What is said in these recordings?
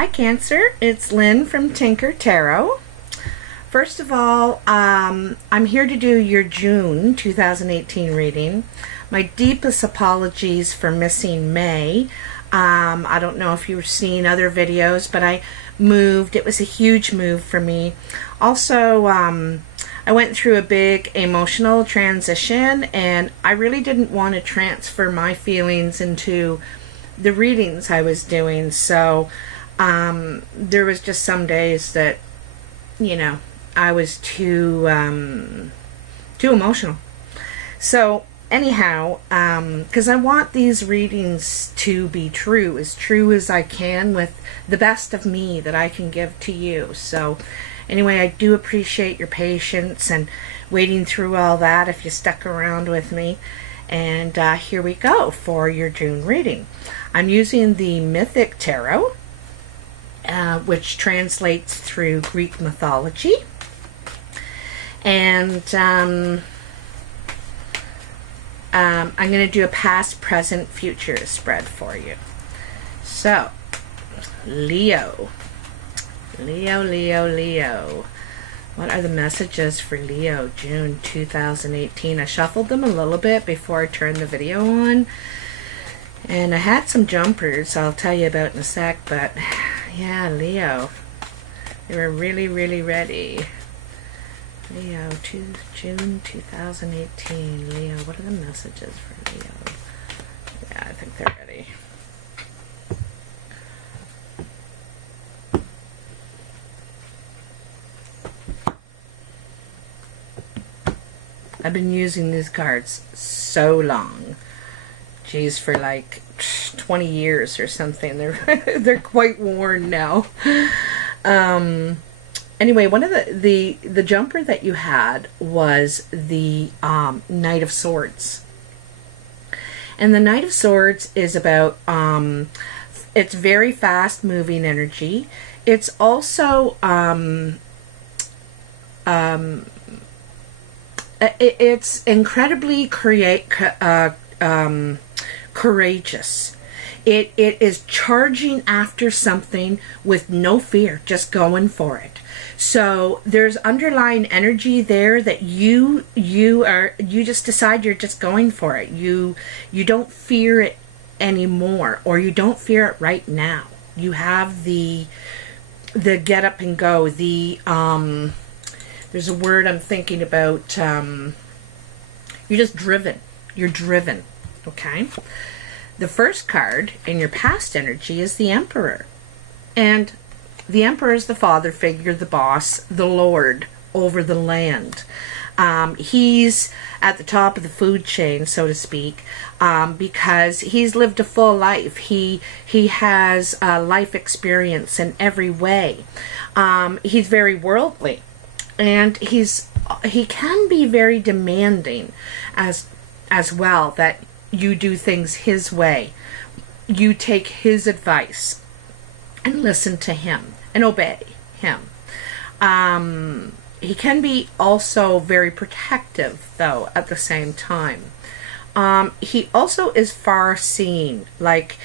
Hi Cancer, it's Lynn from Tinker Tarot. First of all, I'm here to do your June 2018 reading. My deepest apologies for missing May. I don't know if you've seen other videos, but I moved. It was a huge move for me. Also, I went through a big emotional transition, and I really didn't want to transfer my feelings into the readings I was doing. So there was just some days that, you know, I was too emotional. So anyhow, because I want these readings to be true as I can, with the best of me that I can give to you. So anyway, I do appreciate your patience and waiting through all that if you stuck around with me. And here we go for your June reading. I'm using the Mythic Tarot, which translates through Greek mythology. And I'm going to do a past, present, future spread for you. So, Leo. Leo, Leo, Leo. What are the messages for Leo, June 2018? I shuffled them a little bit before I turned the video on. And I had some jumpers I'll tell you about in a sec, but yeah, Leo. They were really, really ready. Leo, June 2018. Leo, what are the messages for Leo? Yeah, I think they're ready. I've been using these cards so long. Geez, for like 20 years or something. They're quite worn now. Anyway, one of the jumper that you had was the Knight of Swords. And the Knight of Swords is about, it's very fast moving energy. It's also, it's incredibly courageous. It is charging after something with no fear, just going for it. So there's underlying energy there that you just decide you're just going for it. You don't fear it anymore, or you don't fear it right now. You have the get up and go. There's a word I'm thinking about. You're just driven. You're driven. Okay. The first card in your past energy is the Emperor. And the Emperor is the father figure, the boss, the lord over the land. He's at the top of the food chain, so to speak, because he's lived a full life. He has life experience in every way. He's very worldly, and he can be very demanding as well, that you do things his way. You take his advice and listen to him and obey him. He can be also very protective, though, at the same time. He also is far-seeing. Like,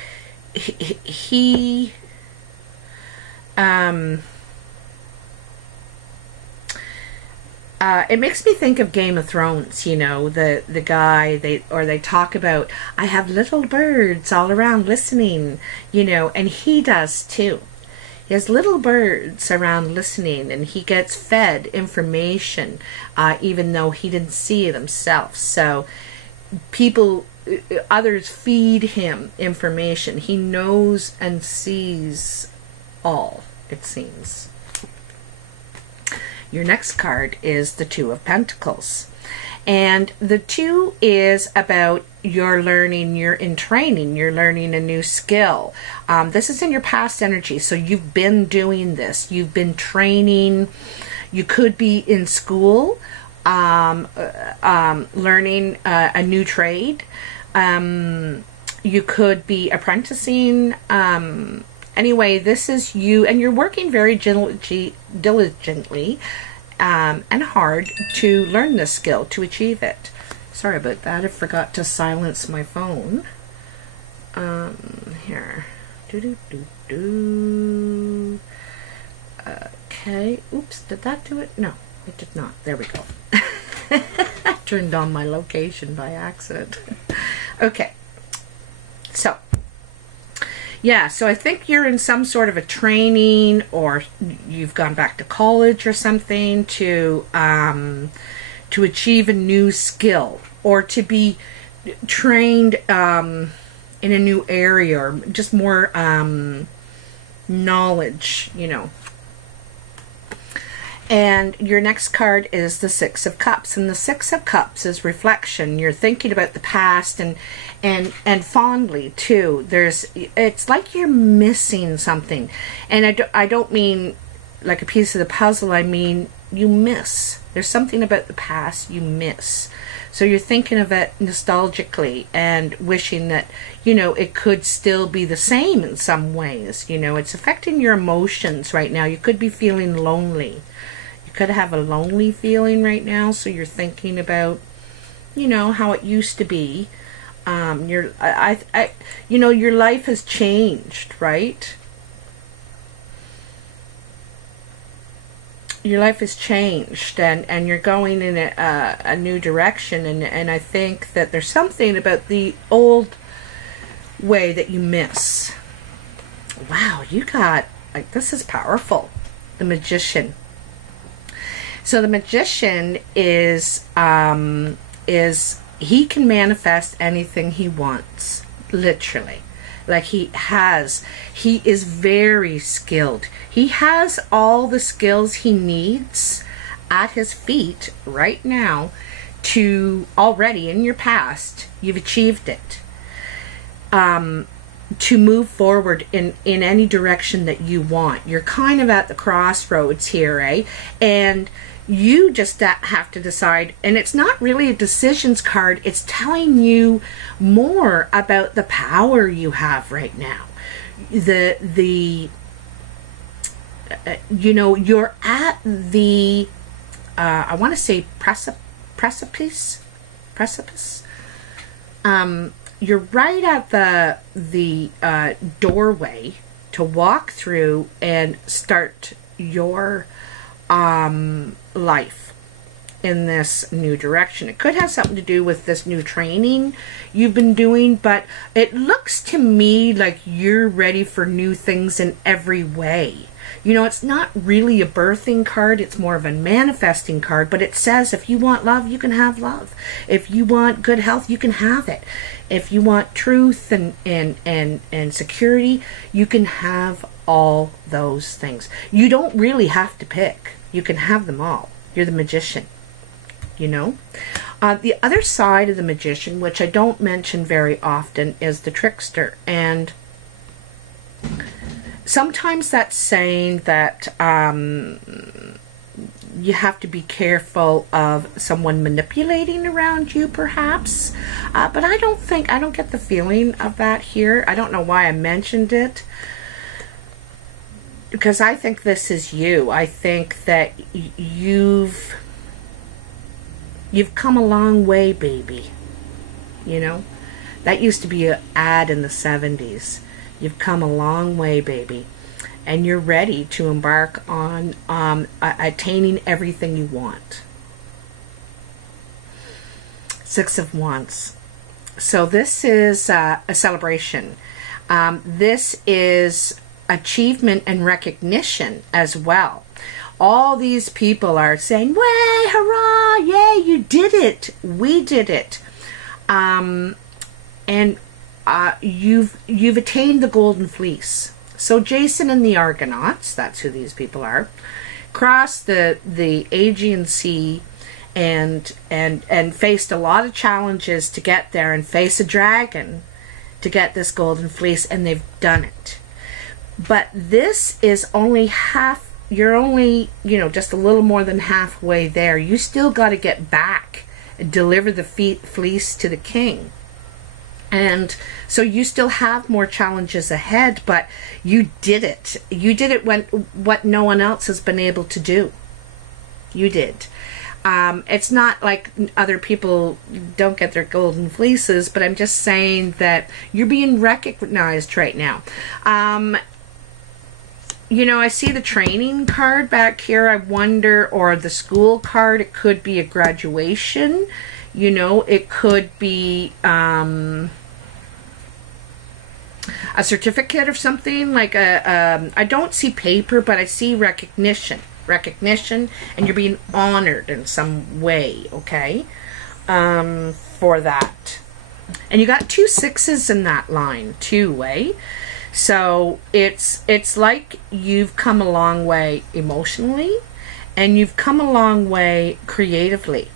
it makes me think of Game of Thrones, you know, the guy, they talk about, I have little birds all around listening, you know, and he does too. He has little birds around listening, and he gets fed information, even though he didn't see it himself. So others feed him information. He knows and sees all, it seems. Your next card is the Two of Pentacles. And the two is about you're learning, you're in training, you're learning a new skill. This is in your past energy, so you've been doing this. You've been training. You could be in school, learning a new trade. You could be apprenticing. Anyway, this is you, and you're working very diligently and hard to learn this skill, to achieve it. Sorry about that. I forgot to silence my phone. Here. Okay. Oops, did that do it? No, it did not. There we go. I turned on my location by accident. Okay. So, yeah, so I think you're in some sort of a training, or you've gone back to college or something to achieve a new skill, or to be trained in a new area, or just more knowledge, you know. And your next card is the Six of Cups, and the Six of Cups is reflection. You're thinking about the past, and fondly too. It's like you're missing something, and I don't mean like a piece of the puzzle. I mean you miss. There's something about the past you miss. So you're thinking of it nostalgically and wishing that, you know, it could still be the same in some ways. You know, it's affecting your emotions right now. You could be feeling lonely. You could have a lonely feeling right now. So you're thinking about, you know, how it used to be. You know, your life has changed, right? Your life has changed, and you're going in a new direction, and I think that there's something about the old way that you miss. Wow, you got, like, this is powerful. The Magician. So the Magician is he can manifest anything he wants, literally. Like he is very skilled. He has all the skills he needs at his feet right now to, already in your past, you've achieved it. To move forward in any direction that you want. You're kind of at the crossroads here, eh? And you just have to decide, and it's not really a decisions card, it's telling you more about the power you have right now. You know, you're at the I want to say precipice. You're right at the doorway to walk through and start your life in this new direction. It could have something to do with this new training you've been doing, but it looks to me like you're ready for new things in every way. You know, it's not really a birthing card, it's more of a manifesting card, but it says if you want love, you can have love. If you want good health, you can have it. If you want truth and security, you can have all those things. You don't really have to pick. You can have them all. You're the Magician, you know. The other side of the Magician, which I don't mention very often, is the Trickster. And sometimes that's saying that you have to be careful of someone manipulating around you, perhaps. But I don't get the feeling of that here. I don't know why I mentioned it, because I think this is you. I think that you've come a long way, baby. You know, that used to be an ad in the 70s. You've come a long way, baby. And you're ready to embark on attaining everything you want. Six of Wands. So this is a celebration. This is achievement and recognition as well. All these people are saying, "Way, hurrah, yay, you did it. We did it." And you've attained the golden fleece. So Jason and the Argonauts, that's who these people are, crossed the Aegean Sea and faced a lot of challenges to get there, and face a dragon to get this golden fleece, and they've done it. But this is only half. You're only, you know, just a little more than halfway there. You still got to get back and deliver the fleece to the king. And so you still have more challenges ahead, but you did it. You did it when what no one else has been able to do. You did. It's not like other people don't get their golden fleeces, but I'm just saying that you're being recognized right now. you know, I see the training card back here. I wonder, or the school card, it could be a graduation. You know, it could be a certificate of something, like I don't see paper, but I see recognition, and you're being honored in some way, okay, for that. And you got 2 6s in that line too, eh? So it's like you've come a long way emotionally, and you've come a long way creatively,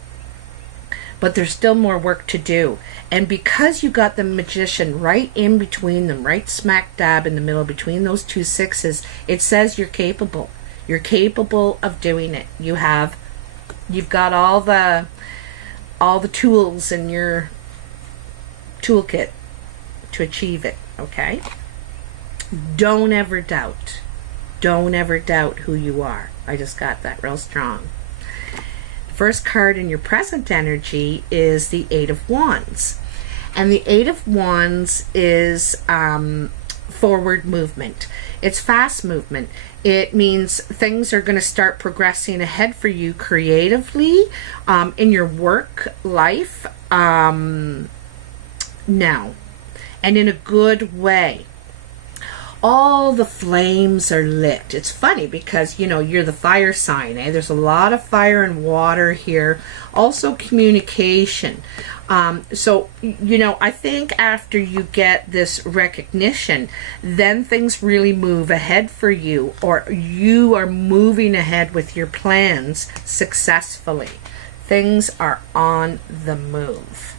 but there's still more work to do. And because you got the Magician right in between them, right smack dab in the middle between those 2 6s, it says you're capable. You're capable of doing it. You've got all the tools in your toolkit to achieve it, okay? Don't ever doubt. Don't ever doubt who you are. I just got that real strong. First card in your present energy is the 8 of Wands. And the 8 of Wands is forward movement. It's fast movement. It means things are going to start progressing ahead for you creatively, in your work life, now, and in a good way. All the flames are lit. It's funny because, you know, you're the fire sign, eh? There's a lot of fire and water here. Also communication. So, you know, I think after you get this recognition, then things really move ahead for you, or you are moving ahead with your plans successfully. Things are on the move.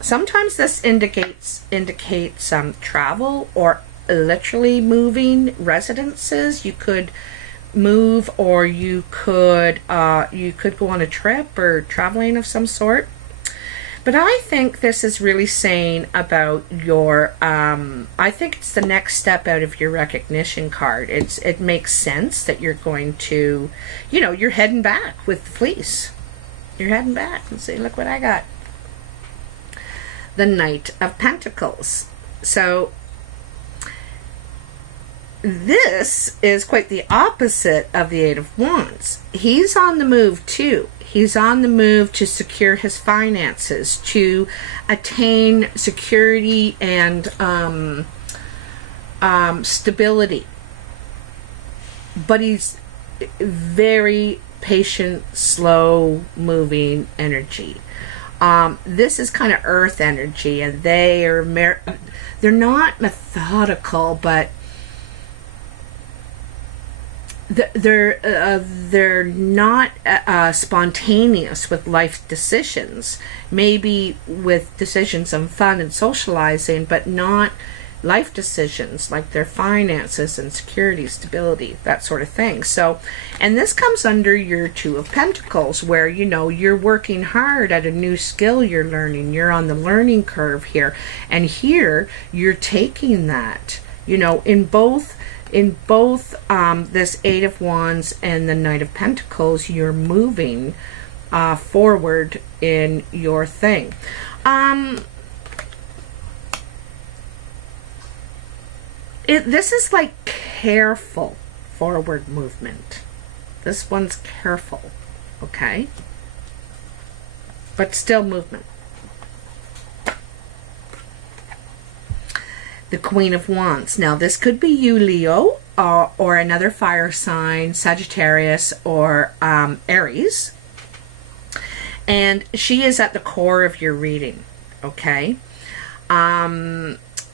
Sometimes this indicates travel, or literally moving residences. You could move, or you could go on a trip or traveling of some sort. But I think this is really saying about your, I think it's the next step out of your recognition card. It makes sense that you're going to, you know, you're heading back with the fleece. You're heading back and say, look what I got. The Knight of Pentacles. So this is quite the opposite of the 8 of Wands. He's on the move too. He's on the move to secure his finances, to attain security and stability. But he's very patient, slow moving energy. This is kind of earth energy, and they're not methodical, but they're not spontaneous with life decisions. Maybe with decisions on fun and socializing, but not life decisions like their finances and security, stability, that sort of thing. So, and this comes under your 2 of Pentacles, where, you know, you're working hard at a new skill you're learning. You're on the learning curve here, and here you're taking that, you know, in both this 8 of Wands and the Knight of Pentacles, you're moving forward in your thing. This is like careful forward movement. This one's careful, okay? But still movement. The Queen of Wands. Now, this could be you, Leo, or another fire sign, Sagittarius, or Aries. And she is at the core of your reading, okay?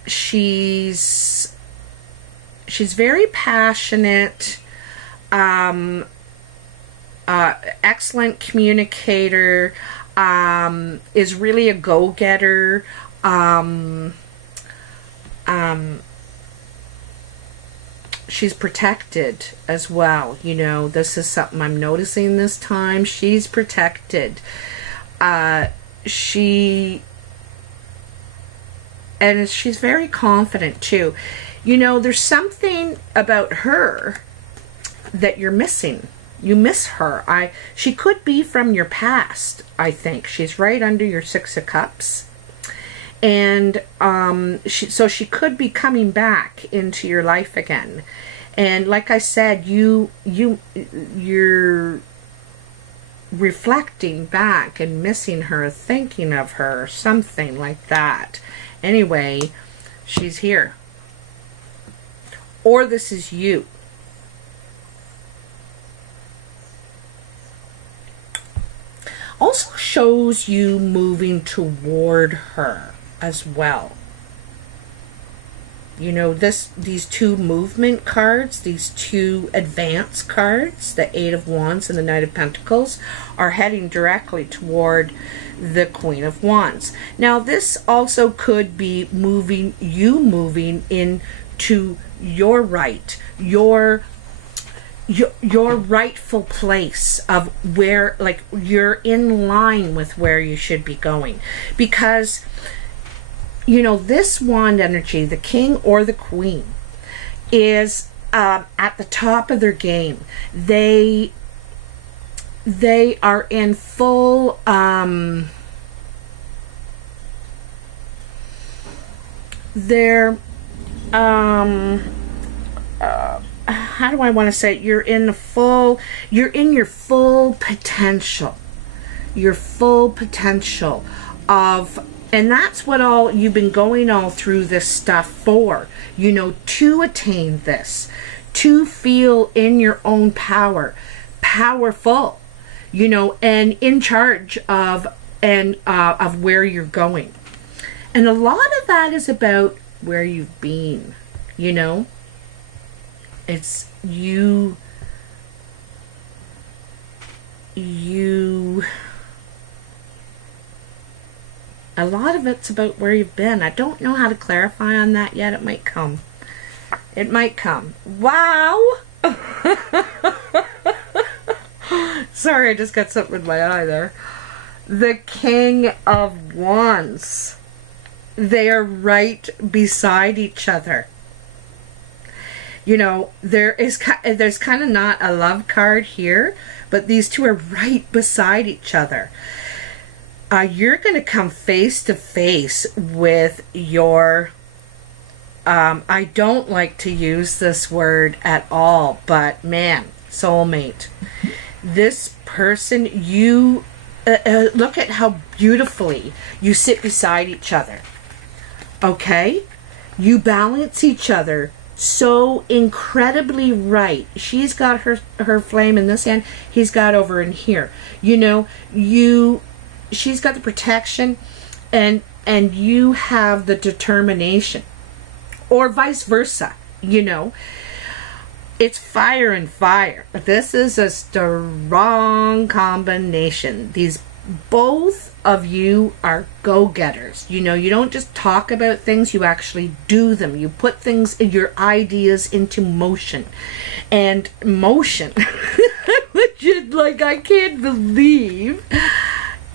She's very passionate, excellent communicator, is really a go-getter, she's protected as well. You know, this is something I'm noticing this time. She's protected. She's very confident too. You know, there's something about her that you're missing. You miss her. She could be from your past, I think. She's right under your 6 of Cups. And so she could be coming back into your life again. And like I said, you're reflecting back and missing her, thinking of her, something like that. Anyway, she's here. Or this is you. Also shows you moving toward her as well. You know, these two movement cards, these two advance cards, the Eight of Wands and the Knight of Pentacles, are heading directly toward the Queen of Wands. Now, this also could be moving into your right, your rightful place of where, like, you're in line with where you should be going. Because, you know, this wand energy, the king or the queen, is at the top of their game. They are in full how do I want to say it? You're in your full potential. Your full potential of, and that's what all you've been going all through this stuff for, you know, to attain this, to feel in your own power, powerful, you know, and in charge of where you're going. And a lot of that is about where you've been, you know. It's you a lot of it's about where you've been. I don't know how to clarify on that yet. It might come. It might come. Wow. Sorry, I just got something in my eye there. The King of Wands. They are right beside each other. You know, there's kind of not a love card here, but these two are right beside each other. You're going to come face to face with your, I don't like to use this word at all, but man, soulmate. This person, you, look at how beautifully you sit beside each other. Okay? You balance each other so incredibly right. She's got her flame in this hand, he's got over in here. You know, she's got the protection and you have the determination, or vice versa. You know, it's fire and fire. This is a strong combination. These both of you are go-getters. You know, you don't just talk about things, you actually do them. You put things, your ideas into motion. And motion, which is like, I can't believe.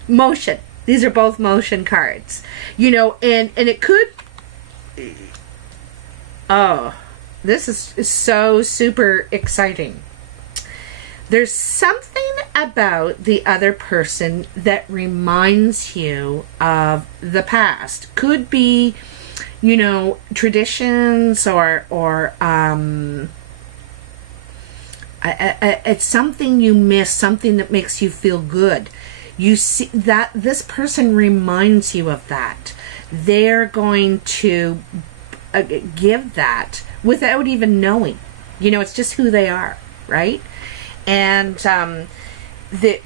Motion. These are both motion cards. You know, and it could, oh, this is so super exciting. There's something about the other person that reminds you of the past. Could be, you know, traditions or it's something you miss, something that makes you feel good. You see that this person reminds you of that. They're going to give that without even knowing. You know, it's just who they are, right? And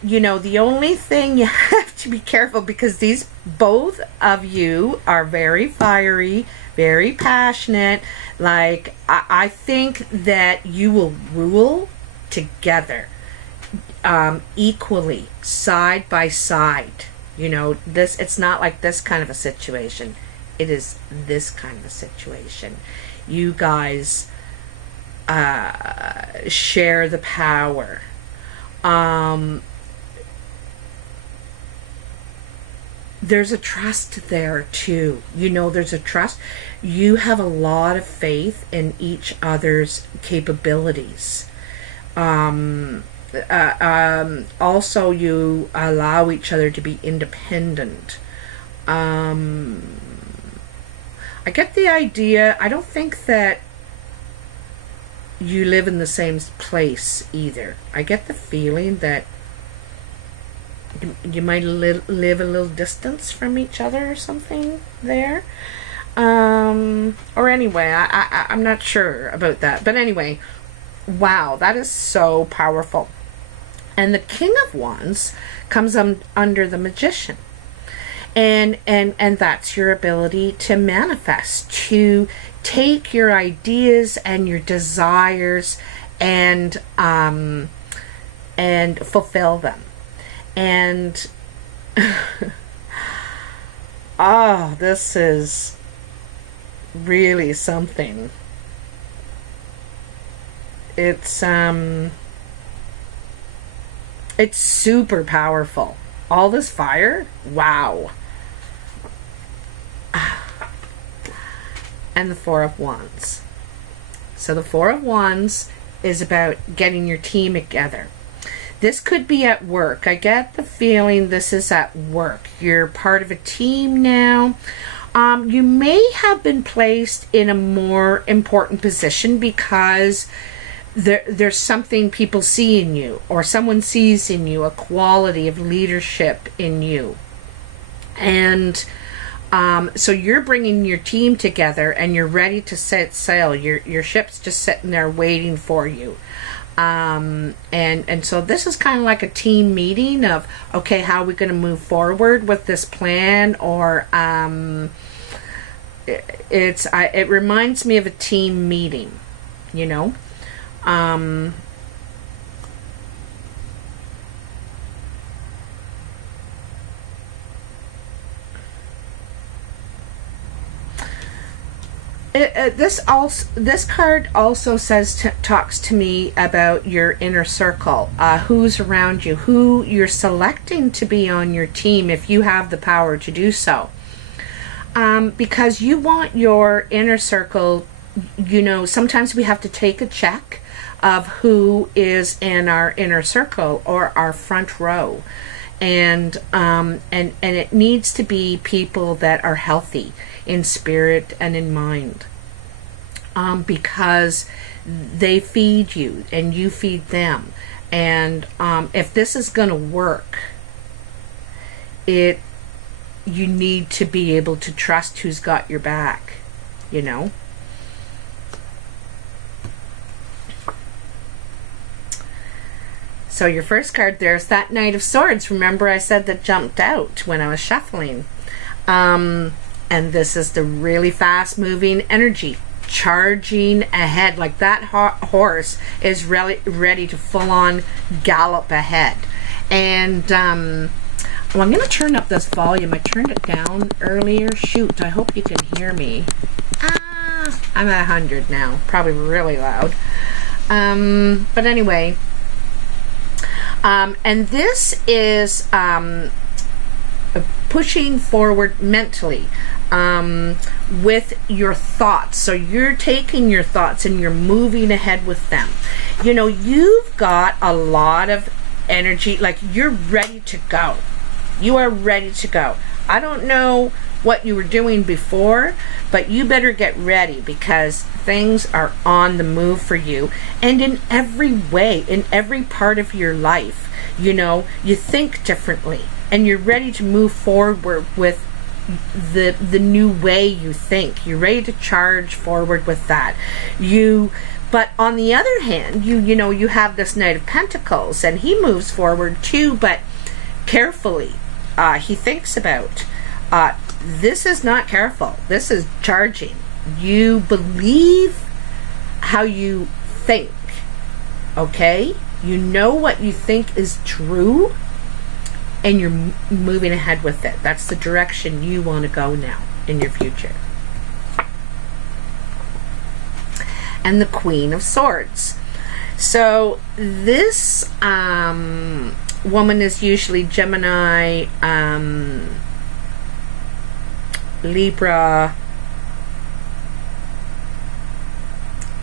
you know, the only thing you have to be careful, because these both of you are very fiery, very passionate. Like, I think that you will rule together, equally, side by side. You know, it's not like this kind of a situation. It is this kind of a situation. You guys share the power. There's a trust there too. You know, there's a trust. You have a lot of faith in each other's capabilities. Also, you allow each other to be independent. I get the idea. I don't think that you live in the same place either. I get the feeling that you might live a little distance from each other or something there. Or anyway, I'm not sure about that. But anyway, wow, that is so powerful. And the King of Wands comes under the Magician. And that's your ability to manifest, to take your ideas and your desires and fulfill them. And oh, this is really something. It's super powerful. All this fire, wow. And the Four of Wands. So the Four of Wands is about getting your team together. This could be at work. I get the feeling this is at work. You're part of a team now. You may have been placed in a more important position because there's something people see in you, or someone sees in you, a quality of leadership in you. And so you're bringing your team together and you're ready to set sail. Your ship's just sitting there waiting for you. And so this is kind of like a team meeting of, okay, how are we going to move forward with this plan? Or it reminds me of a team meeting, you know. This card also talks to me about your inner circle, who's around you, who you're selecting to be on your team if you have the power to do so. Because you want your inner circle, you know, sometimes we have to take a check of who is in our inner circle or our front row. And it needs to be people that are healthy in spirit and in mind, because they feed you and you feed them. And if this is going to work, you need to be able to trust who's got your back, you know. So your first card, there's that Knight of Swords. Remember I said that jumped out when I was shuffling. And this is the really fast moving energy, charging ahead. Like that horse is really ready to full on gallop ahead. And well, I'm going to turn up this volume. I turned it down earlier. Shoot, I hope you can hear me. I'm at 100 now. Probably really loud. But anyway... and this is pushing forward mentally with your thoughts. So you're taking your thoughts and you're moving ahead with them. You know, you've got a lot of energy, like you're ready to go. You are ready to go. I don't know what you were doing before, but you better get ready because things are on the move for you. And in every way, in every part of your life, you know, you think differently and you're ready to move forward with the new way you think. You're ready to charge forward with that. But on the other hand, you know, you have this Knight of Pentacles and he moves forward too, but carefully. He thinks about this is not careful. This is charging. You believe how you think, okay? You know what you think is true, and you're moving ahead with it. That's the direction you want to go now in your future. And the Queen of Swords. So this woman is usually Gemini, Libra,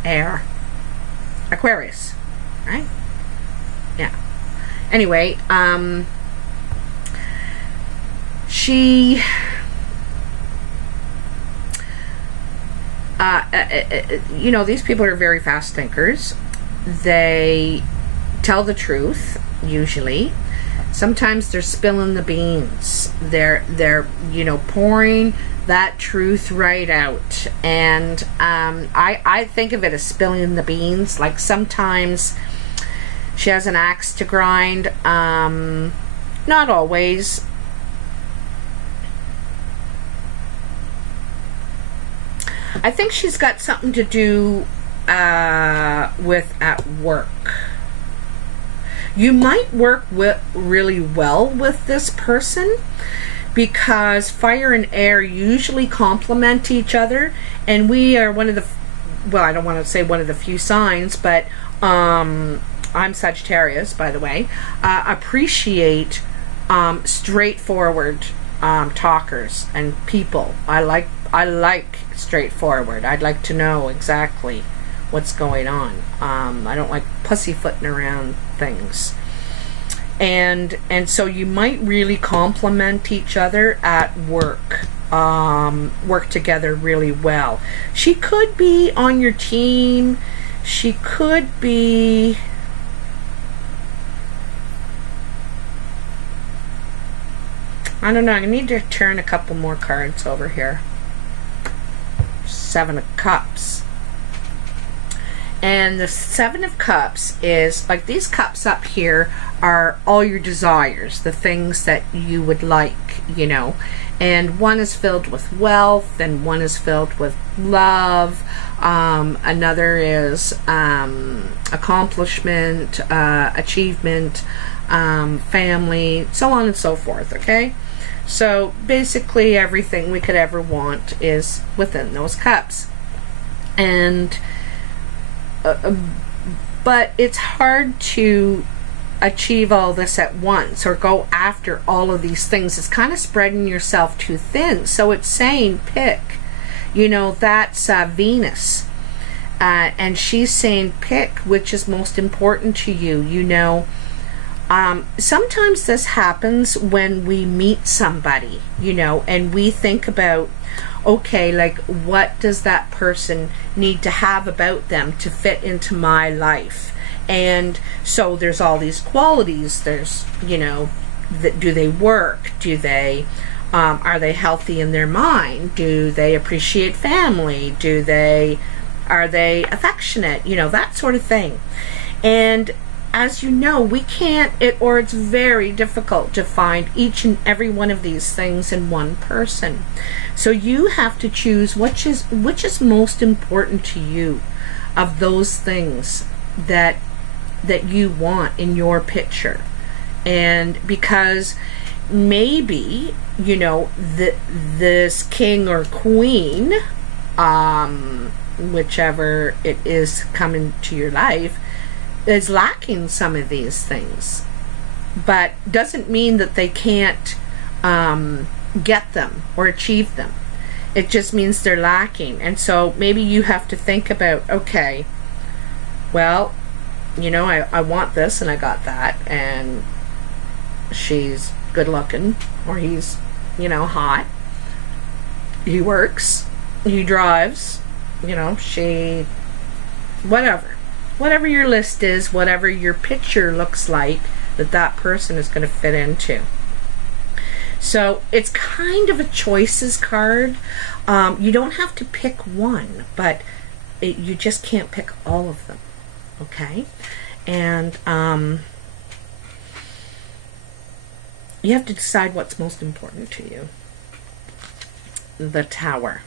Air, Aquarius, right? Yeah. Anyway, you know, these people are very fast thinkers. They tell the truth, usually. Sometimes they're spilling the beans. They're you know, pouring that truth right out. And I think of it as spilling the beans. Like, sometimes she has an axe to grind. Not always. I think she's got something to do with at work. You might work really well with this person, because fire and air usually complement each other, and we are one of the, well, I don't want to say one of the few signs, but I'm Sagittarius, by the way, appreciate straightforward talkers and people. I like straightforward. I'd like to know exactly what's going on. I don't like pussyfooting around things. And so you might really complement each other at work. Work together really well. She could be on your team. She could be... I don't know. I need to turn a couple more cards over here. 7 of Cups. And the 7 of Cups is, like, these cups up here are all your desires, the things that you would like, you know. And one is filled with wealth, and one is filled with love. Another is accomplishment, achievement, family, so on and so forth, okay? So basically everything we could ever want is within those cups. And but it's hard to achieve all this at once or go after all of these things. It's kind of spreading yourself too thin. So it's saying pick. You know, that's Venus. And she's saying pick which is most important to you. You know, sometimes this happens when we meet somebody, you know, and we think about, okay, like, what does that person need to have about them to fit into my life? And so there's all these qualities. There's, you know, do they work? Do they, are they healthy in their mind? Do they appreciate family? Are they affectionate? You know, that sort of thing. And as you know, we can't, or it's very difficult to find each and every one of these things in one person. So you have to choose which is most important to you of those things that you want in your picture. And because maybe, you know, this king or queen, whichever it is coming to your life, is lacking some of these things, but doesn't mean that they can't get them or achieve them. It just means they're lacking. And so maybe you have to think about, okay, well, you know, I want this and I got that, and she's good looking, or he's, you know, hot, he works, he drives, you know, she, whatever your list is, whatever your picture looks like that person is going to fit into. So it's kind of a choices card. You don't have to pick one, but you just can't pick all of them, okay? And you have to decide what's most important to you. The Tower.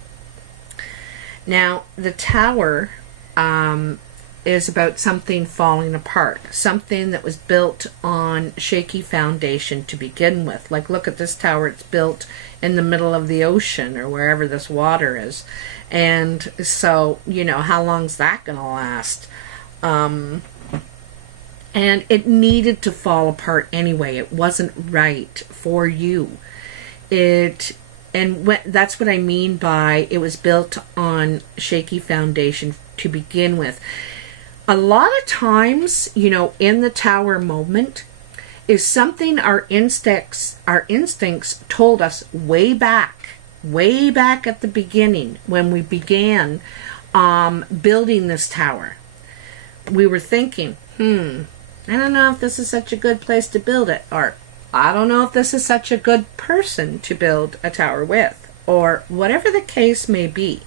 Now, the Tower is about something falling apart, something that was built on shaky foundation to begin with. Like, look at this tower, it's built in the middle of the ocean or wherever this water is. And so, you know, how long's that gonna last? And it needed to fall apart anyway. It wasn't right for you. That's what I mean by it was built on shaky foundation to begin with. A lot of times, you know, in the Tower moment is something our instincts told us way back way back at the beginning when we began building this tower. We were thinking, I don't know if this is such a good place to build it, or I don't know if this is such a good person to build a tower with, or whatever the case may be.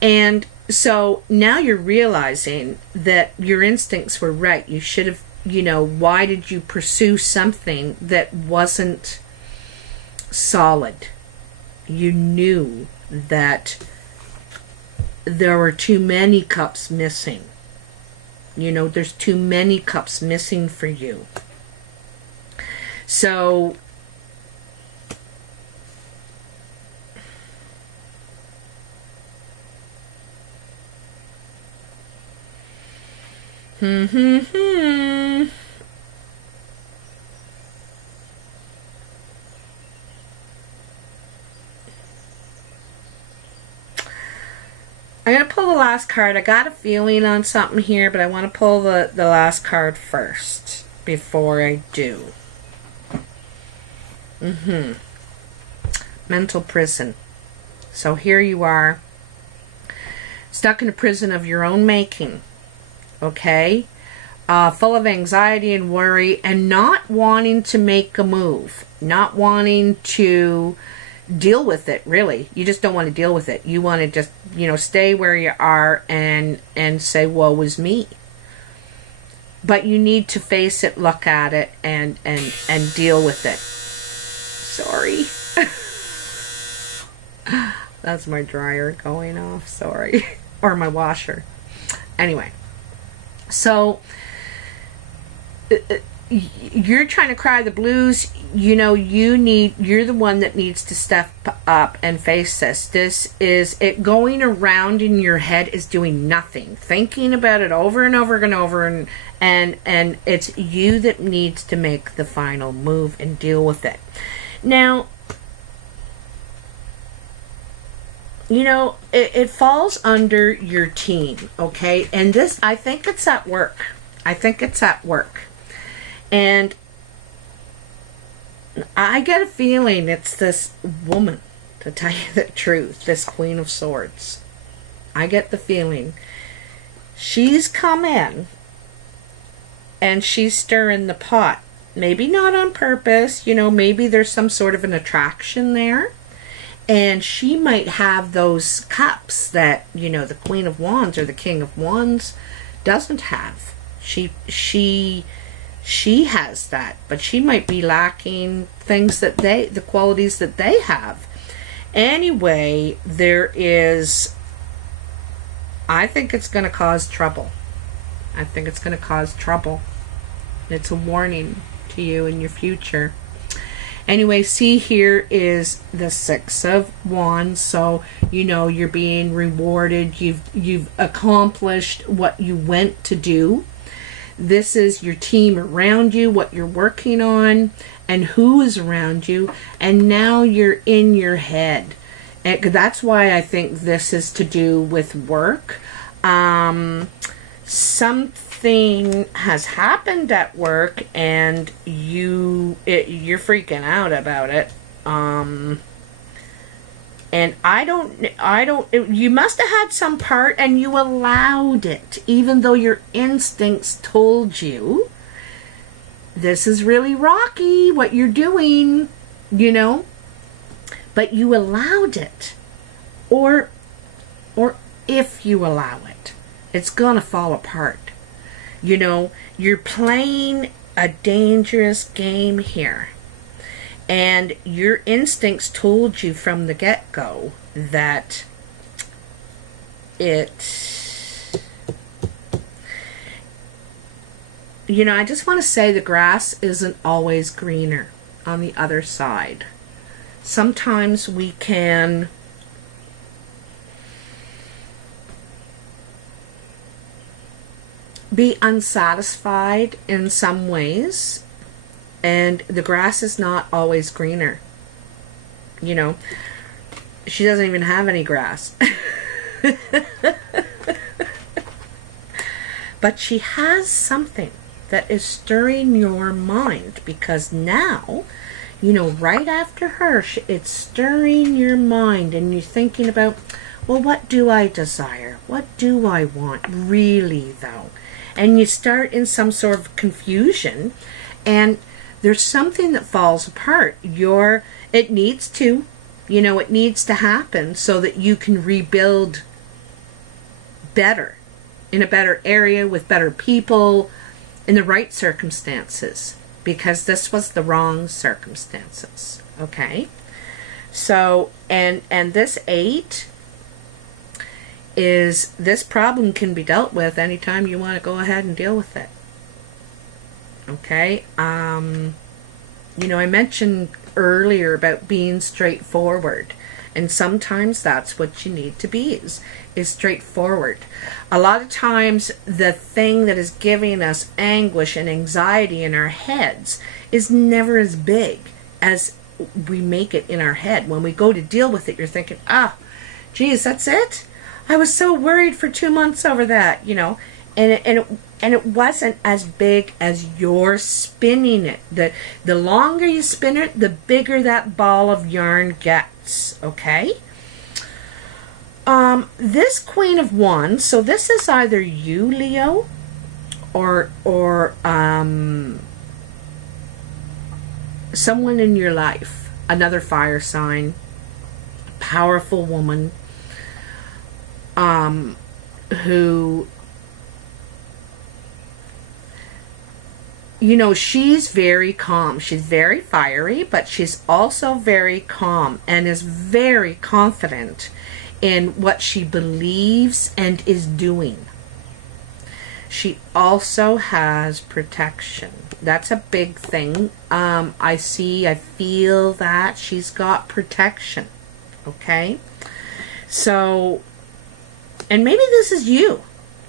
And so now you're realizing that your instincts were right. You should have, why did you pursue something that wasn't solid? You knew that there were too many cups missing. There's too many cups missing for you. So I'm going to pull the last card. I got a feeling on something here, but I want to pull the last card first before I do. Mental prison. So here you are, stuck in a prison of your own making, okay? Full of anxiety and worry and not wanting to make a move, not wanting to deal with it, really. You just don't want to deal with it. You want to just, stay where you are and say, woe is me. But you need to face it, look at it, and deal with it. Sorry. That's my dryer going off, sorry. Or my washer. Anyway. So, you're trying to cry the blues. You're the one that needs to step up and face this. This is it. Going around in your head is doing nothing. Thinking about it over and over and over, and it's you that needs to make the final move and deal with it. Now, it falls under your team, okay? And this, I think it's at work. And I get a feeling it's this woman, to tell you the truth, this Queen of Swords. I get the feeling she's come in and she's stirring the pot. Maybe not on purpose, maybe there's some sort of an attraction there. And she might have those cups that, the Queen of Wands or the King of Wands doesn't have. She has that, but she might be lacking things that the qualities that they have. Anyway, I think it's going to cause trouble. It's a warning to you in your future. Anyway, see, here is the Six of Wands. So, you're being rewarded. You've accomplished what you went to do. This is your team around you, what you're working on, and who is around you. And now you're in your head. And that's why I think this is to do with work. Something has happened at work, and you're freaking out about it. And you must have had some part and you allowed it, even though your instincts told you this is really rocky, what you're doing, but you allowed it. Or if you allow it, it's gonna fall apart. You're playing a dangerous game here. And your instincts told you from the get-go that I just want to say the grass isn't always greener on the other side. Sometimes we can be unsatisfied in some ways, and the grass is not always greener. She doesn't even have any grass. But she has something that is stirring your mind, because now you know, right after her, it's stirring your mind, and you're thinking about, well, what do I desire? What do I want really, though? And you start in some sort of confusion, and there's something that falls apart. It needs to, you know, it needs to happen so that you can rebuild better, in a better area, with better people, in the right circumstances, because this was the wrong circumstances. Okay? So, and this 8 is, this problem can be dealt with anytime you want to go ahead and deal with it. Okay? You know, I mentioned earlier about being straightforward, and sometimes that's what you need to be, is straightforward. A lot of times the thing that is giving us anguish and anxiety in our heads is never as big as we make it in our head. When we go to deal with it, you're thinking, geez, that's it? I was so worried for 2 months over that, you know, and it wasn't as big as you're spinning it. The longer you spin it, the bigger that ball of yarn gets, okay? This Queen of Wands, so this is either you, Leo, or someone in your life, another fire sign, powerful woman, who, you know, she's very calm. She's very fiery, but she's also very calm and is very confident in what she believes and is doing. She also has protection. That's a big thing. I feel that she's got protection. Okay? So, and maybe this is you.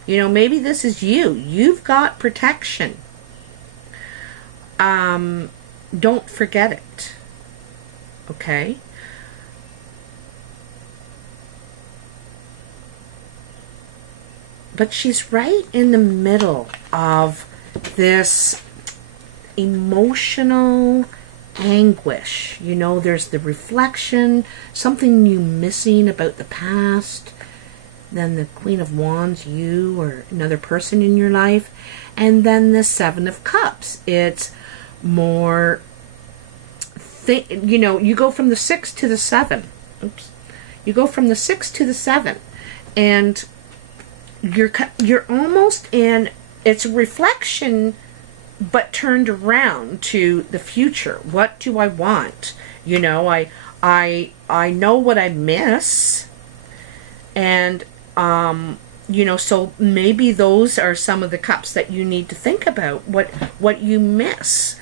You know, maybe this is you. You've got protection. Don't forget it. Okay? But she's right in the middle of this emotional anguish. You know, there's the reflection, something you missing about the past, then the Queen of Wands, you or another person in your life, and then the 7 of Cups. It's more, you know, you go from the 6 to the 7. Oops. You go from the 6 to the 7, and you're almost in, it's a reflection, but turned around to the future. What do I want? You know, I know what I miss, and you know, so maybe those are some of the cups that you need to think about. What you miss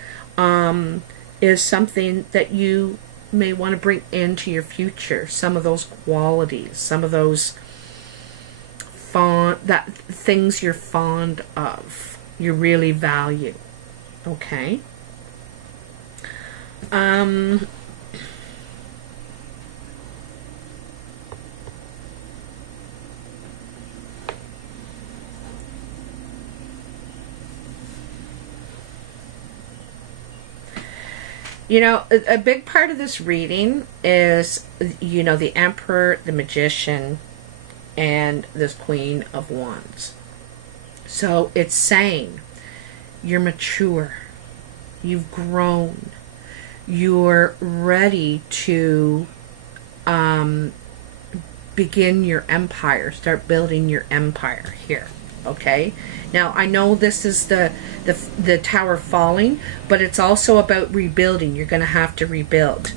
is something that you may want to bring into your future. Some of those qualities, some of those things you're fond of, you really value. Okay. You know, a big part of this reading is, you know, the Emperor, the Magician, and this Queen of Wands. So it's saying you're mature, you've grown, you're ready to begin your empire, start building your empire here. Okay? Now, I know this is the tower falling, but it's also about rebuilding. You're going to have to rebuild.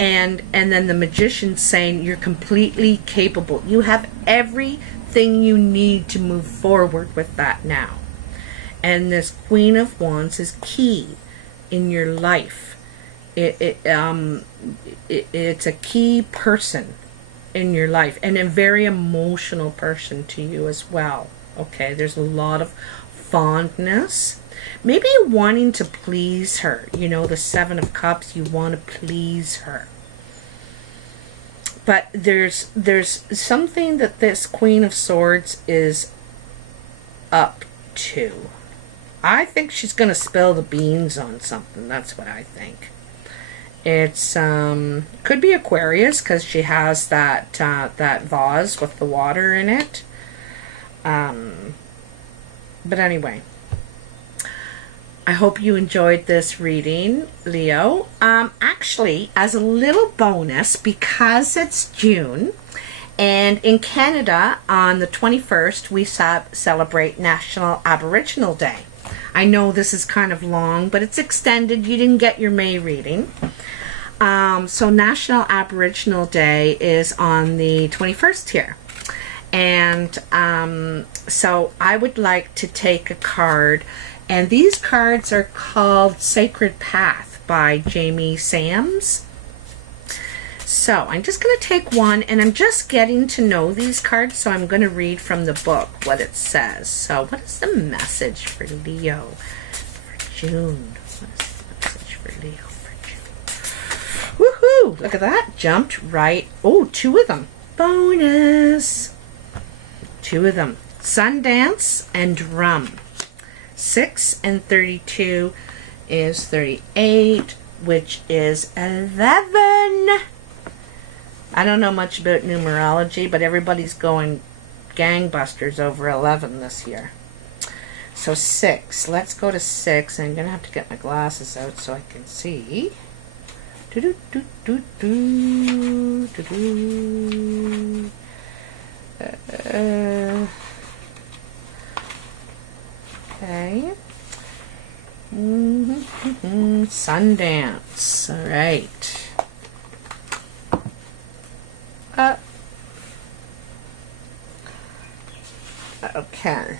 And then the Magician saying you're completely capable. You have everything you need to move forward with that now. And this Queen of Wands is key in your life. It's a key person in your life, and a very emotional person to you as well. Okay, there's a lot of fondness. Maybe wanting to please her. You know, the 7 of Cups, you want to please her. But there's something that this Queen of Swords is up to. I think she's going to spill the beans on something. That's what I think. It's could be Aquarius because she has that that vase with the water in it. But anyway, I hope you enjoyed this reading, Leo. Actually, as a little bonus, because it's June, and in Canada on the 21st, we celebrate National Aboriginal Day. I know this is kind of long, but it's extended. You didn't get your May reading. So National Aboriginal Day is on the 21st here. And so I would like to take a card. And these cards are called Sacred Path by Jamie Sams. So I'm just going to take one, and I'm just getting to know these cards, so I'm going to read from the book what it says. So what is the message for Leo for June? What is the message for Leo for June? Woohoo! Look at that. Jumped right. Oh, two of them. Bonus. Two of them. Sundance and drum. 6 and 32 is 38, which is 11. I don't know much about numerology, but everybody's going gangbusters over 11 this year. So 6. Let's go to 6. I'm going to have to get my glasses out so I can see. Okay. Sundance. All right. Okay.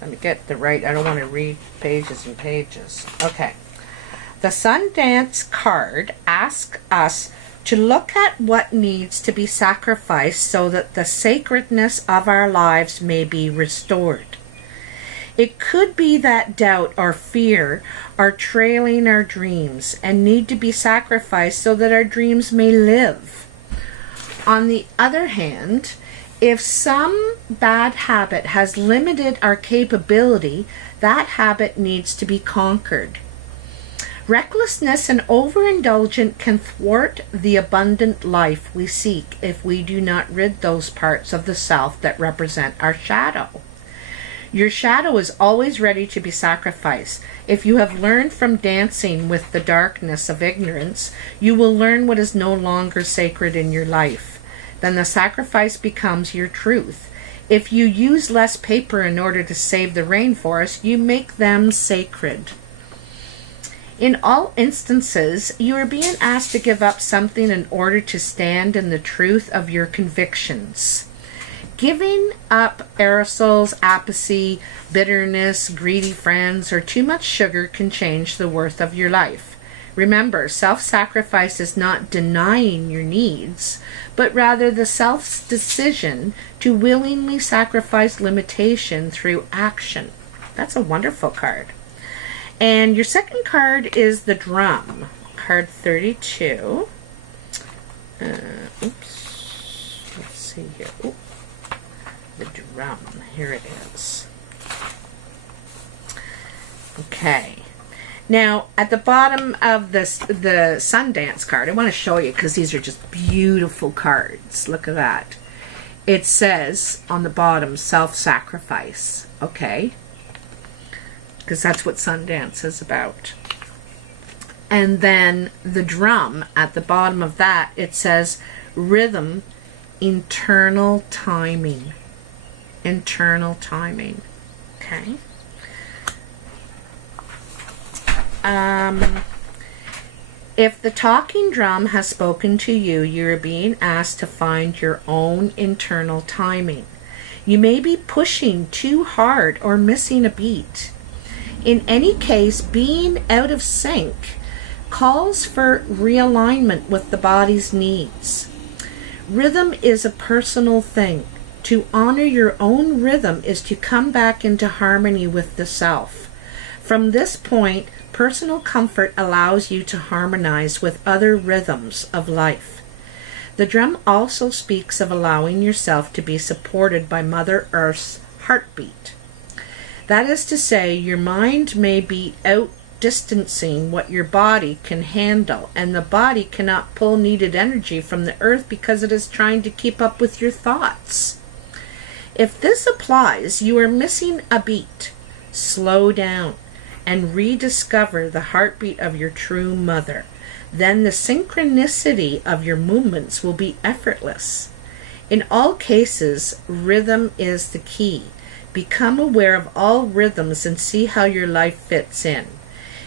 Let me get the right. I don't want to read pages and pages. Okay. The Sundance card asks us to look at what needs to be sacrificed so that the sacredness of our lives may be restored. It could be that doubt or fear are trailing our dreams and need to be sacrificed so that our dreams may live. On the other hand, if some bad habit has limited our capability, that habit needs to be conquered. Recklessness and overindulgence can thwart the abundant life we seek if we do not rid those parts of the self that represent our shadow. Your shadow is always ready to be sacrificed. If you have learned from dancing with the darkness of ignorance, you will learn what is no longer sacred in your life. Then the sacrifice becomes your truth. If you use less paper in order to save the rainforest, you make them sacred. In all instances, you are being asked to give up something in order to stand in the truth of your convictions. Giving up aerosols, apathy, bitterness, greedy friends, or too much sugar can change the worth of your life. Remember, self-sacrifice is not denying your needs, but rather the self's decision to willingly sacrifice limitation through action. That's a wonderful card. And your second card is the drum, card 32. Oops. Let's see here. Ooh. The drum. Here it is. Okay. Now, at the bottom of this, the Sundance card, I want to show you because these are just beautiful cards. Look at that. It says on the bottom, self-sacrifice. Okay. Because that's what Sundance is about. And then the drum, at the bottom of that, it says rhythm, internal timing. Internal timing. Okay. If the talking drum has spoken to you, you're being asked to find your own internal timing. You may be pushing too hard or missing a beat. In any case, being out of sync calls for realignment with the body's needs. Rhythm is a personal thing. To honor your own rhythm is to come back into harmony with the self. From this point, personal comfort allows you to harmonize with other rhythms of life. The drum also speaks of allowing yourself to be supported by Mother Earth's heartbeat. That is to say, your mind may be out outdistancing what your body can handle, and the body cannot pull needed energy from the earth because it is trying to keep up with your thoughts. If this applies, you are missing a beat. Slow down and rediscover the heartbeat of your true mother. Then the synchronicity of your movements will be effortless. In all cases, rhythm is the key. Become aware of all rhythms and see how your life fits in.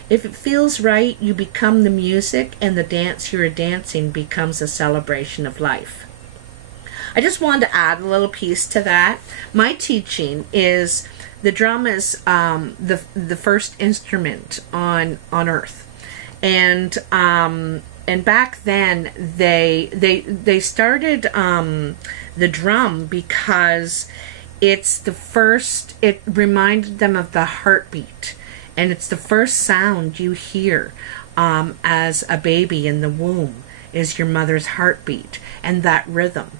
If it feels right, you become the music, and the dance you are dancing becomes a celebration of life. I just wanted to add a little piece to that. My teaching is the drum is the first instrument on Earth, and back then they started the drum because it's the first. It reminded them of the heartbeat, and it's the first sound you hear as a baby in the womb is your mother's heartbeat and that rhythm.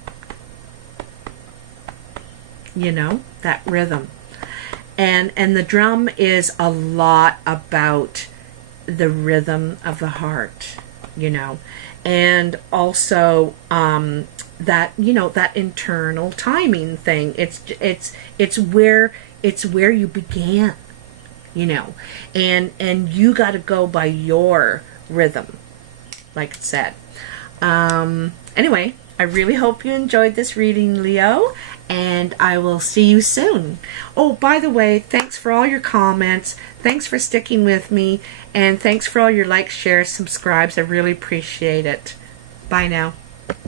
You know, that rhythm. And the drum is a lot about the rhythm of the heart, you know, and also that, you know, that internal timing thing. It's where you began, you know, and you got to go by your rhythm, like it said. Anyway, I really hope you enjoyed this reading, Leo, and I will see you soon. Oh, by the way, thanks for all your comments. Thanks for sticking with me, and thanks for all your likes, shares, subscribes. I really appreciate it. Bye now.